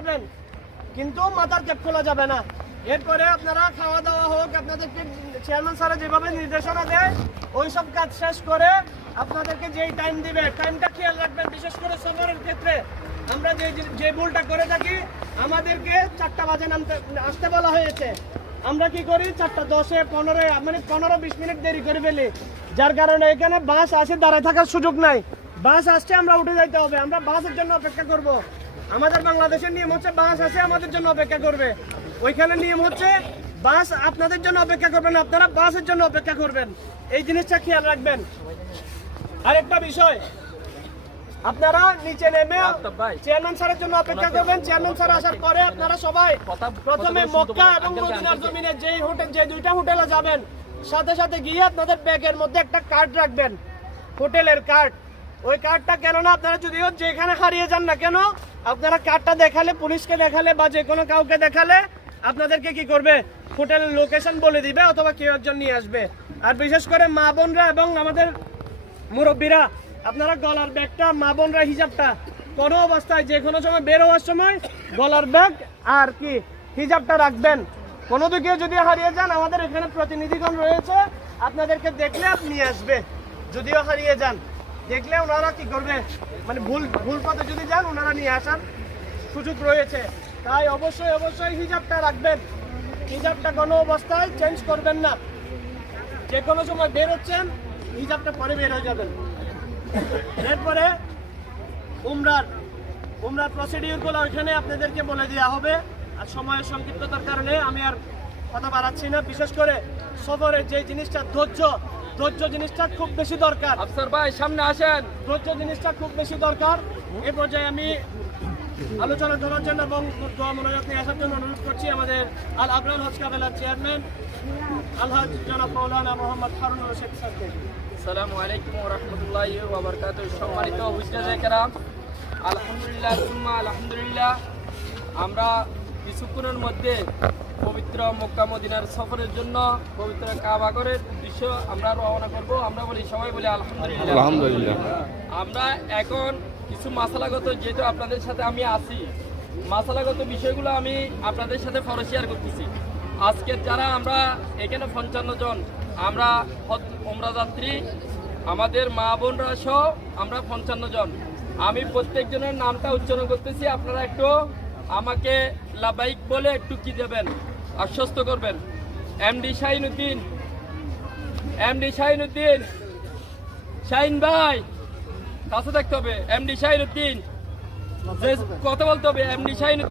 করবেন, কিন্তু মাথার ক্যাপ খোলা যাবে না। এরপরে আপনারা খাওয়া দাওয়া হোক, আপনাদেরকে চেয়ারম্যান স্যার যেভাবে নির্দেশনা দেয় ওই সব কাজ শেষ করে আপনাদেরকে যেই টাইম দিবে টাইমটা খেয়াল রাখবেন। বিশেষ করে সফরের ক্ষেত্রে আমরা যে ভুলটা করে থাকি, আমাদেরকে 4টা বাজে আসতে বলা হয়েছে, আমরা কি করি 4টা 10-এ 15-এ মানে 15-20 মিনিট দেরি করে ফেলি, যার কারণে এখানে বাস আসে দাঁড়ায় থাকার সুযোগ নাই। বাস আসছে আমরা উঠে যাইতে হবে, আমরা বাসের জন্য অপেক্ষা করব। আমাদের বাংলাদেশের নিয়ম হচ্ছে বাস আসে আমাদের জন্য অপেক্ষা করবে, ওইখানে নিয়ম হচ্ছে বাস আপনাদের জন্য অপেক্ষা করবেন, আপনারা বাসের জন্য অপেক্ষা করবেন। এই জিনিসটা খেয়াল রাখবেন। আরেকটা বিষয়, আপনারা নিচে নেমে চেয়ারম্যান স্যারের জন্য অপেক্ষা করবেন। চেয়ারম্যান স্যার আসার পরে আপনারা সবাই প্রথমে মক্কা এবং মদিনার জমিনে যে 2টা হোটেলে যাবেন, সাথে সাথে গিয়ে আপনাদের ব্যাগের মধ্যে একটা কার্ড রাখবেন, হোটেলের কার্ড। ওই কার্ডটা কেননা আপনারা যদিও যেখানে হারিয়ে যান না কেন, আপনারা কার্ডটা দেখালে, পুলিশকে দেখালে বা যে কোনো কাউকে দেখালে আপনাদেরকে কি করবে, হোটেলের লোকেশন বলে দিবে অথবা কেউ একজন নিয়ে আসবে। আর বিশেষ করে মা বোনরা এবং আমাদের মুরব্বীরা, আপনারা গলার ব্যাগটা, মা বোনরা হিজাবটা কোনো অবস্থায় যে কোনো সময় বের হওয়ার সময় গলার ব্যাগ আর কি হিজাবটা রাখবেন। কোনো দিকে যদি হারিয়ে যান, আমাদের এখানে প্রতিনিধিগণ রয়েছে, আপনাদেরকে দেখলে নিয়ে আসবে। যদিও হারিয়ে যান, দেখলে ওনারা কি করবে, মানে ভুল পথে যদি যান ওনারা নিয়ে আসার সুযোগ রয়েছে। তাই অবশ্যই হিজাবটা রাখবেন, হিজাবটা কোনো অবস্থায় চেঞ্জ করবেন না। যে কোনো সময় বের হচ্ছেন, হিজাবটা পরে বের হয়ে যাবেন। এরপরে উমরার প্রসিডিউরগুলো ওইখানে আপনাদেরকে বলে দেওয়া হবে। আর সময়ের সংক্ষিপ্ততার কারণে আমি আর কথা বাড়াচ্ছি না। বিশেষ করে সফরের যে জিনিসটা ধৈর্য জিনিসটা খুব বেশি দরকার। আফসার ভাই সামনে আসেন। ধৈর্য জিনিসটা খুব বেশি দরকার। এই পর্যায়ে আমি আলোচনা করার জন্য এবং দোয়া মনোযোগ নিয়ে আসার জন্য অনুরোধ করছি আমাদের আল আবরার হজ কাফেলার চেয়ারম্যান আলহাজ জনাব মাওলানা মোহাম্মদ হারুন রশিদ স্যারকে। আসসালামু আলাইকুম ওয়া রাহমাতুল্লাহি ওয়া বারাকাতুহু। সম্মানিত হুজুরে কেরাম, আলহামদুলিল্লাহ সুম্মা আলহামদুলিল্লাহ, আমরা কিছুক্ষণের মধ্যে পবিত্র মক্কা মদিনার সফরের জন্য পবিত্র কাবাগরের উদ্দেশ্য আমরা রওনা করব। আমরা সবাই বলি আলহামদুলিল্লাহ। আলহামদুলিল্লাহ। আমরা এখন কিছু মাসালাগত, যেহেতু আপনাদের সাথে আমি আছি, মাসালাগত বিষয়গুলো আমি আপনাদের সাথে পরে শেয়ার করতেছি। আজকে যারা আমরা এখানে 55 জন আমরা ওমরা যাত্রী, আমাদের মা বোনরা সহ আমরা 55 জন। আমি প্রত্যেকজনের নামটা উচ্চারণ করতেছি, আপনারা একটু আমাকে লাবাইক বলে একটু কি দেবেন, আশ্বস্ত করবেন। এমডি শাহিনুদ্দিন, শাহিন ভাই কাছে থাকতে হবে। এমডি শাহিনুদ্দিন, কথা বলতে হবে। এমডি শাহিনুদ্দিন।